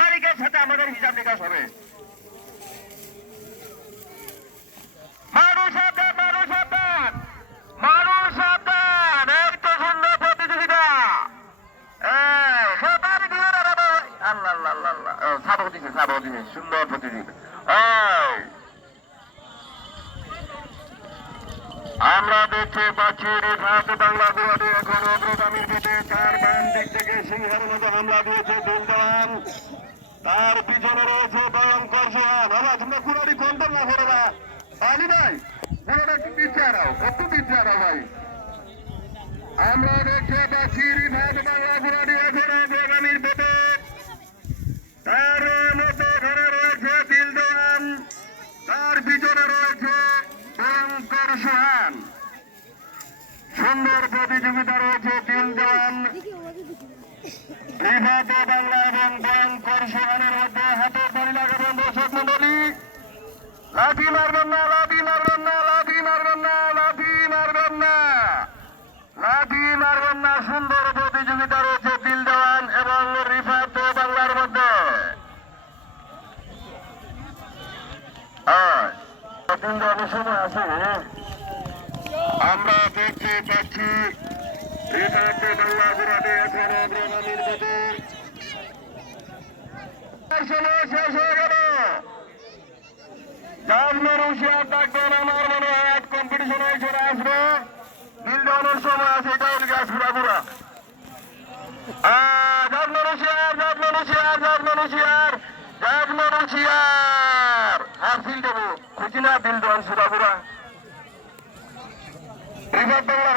মালিকের সাথে আমাদের হিসাব নিকাশ হবে। মানুষ সাবধান, এই তো সুন্দর প্রতিযোগিতা। সুন্দর প্রতিযোগিতা। আমরা দেখতে পাচ্ছি রিফাত বাংলা গুয়াটি এখন অগ্রগামীর দিকে, তার বাম দিক থেকে সিংহের মতো হামলা দিয়েছে দুলদান, তার পিছনে রয়েছে ভয়ঙ্কর সোহান। আবার তোমরা পুরোটি কন্ট্রোল না করো না পানি নাই, পুরোটা একটু পিছিয়ে নাও, একটু পিছিয়ে নাও ভাই। আমরা দেখতে পাচ্ছি রিফাত বাংলা গুয়াটি এখন অগ্রগামীর দিকে, তার মতো ঘরে রয়েছে দিলদান, তার পিছনে রয়েছে ভয়ঙ্কর সোহান। সুন্দর প্রতিযোগিতা রয়েছে দিলদান, রিফাত বাংলা এবং ভয়ঙ্কর সোহানের মধ্যে হাতের তালি লাগাবেন দর্শক মন্ডলী। লাঠি মারবেন না, লাঠি মারবেন না, লাঠি মারবেন না, লাঠি মারবেন না, লাঠি মারবেন না। সুন্দর প্রতিযোগিতা রয়েছে দিলদান এবং রিফাত বাংলার মধ্যে। সময় আছে, আমরা দেখতে পাচ্ছি রিফাত বাংলা ঘোরাতে এখন অগ্রগামীর মধ্যে। সময় শেষ হয়ে গেল। জাজমের ডাকবেন, আমার মনে হয় এক কম্পিটিশনে চলে আসবে। দিলদানের সময় আছে, এটাও লিখে আসবে ঘোরা। হাসিল দেবো খুঁজি না দিলদান সুরাগুরা। রিফাত বাংলা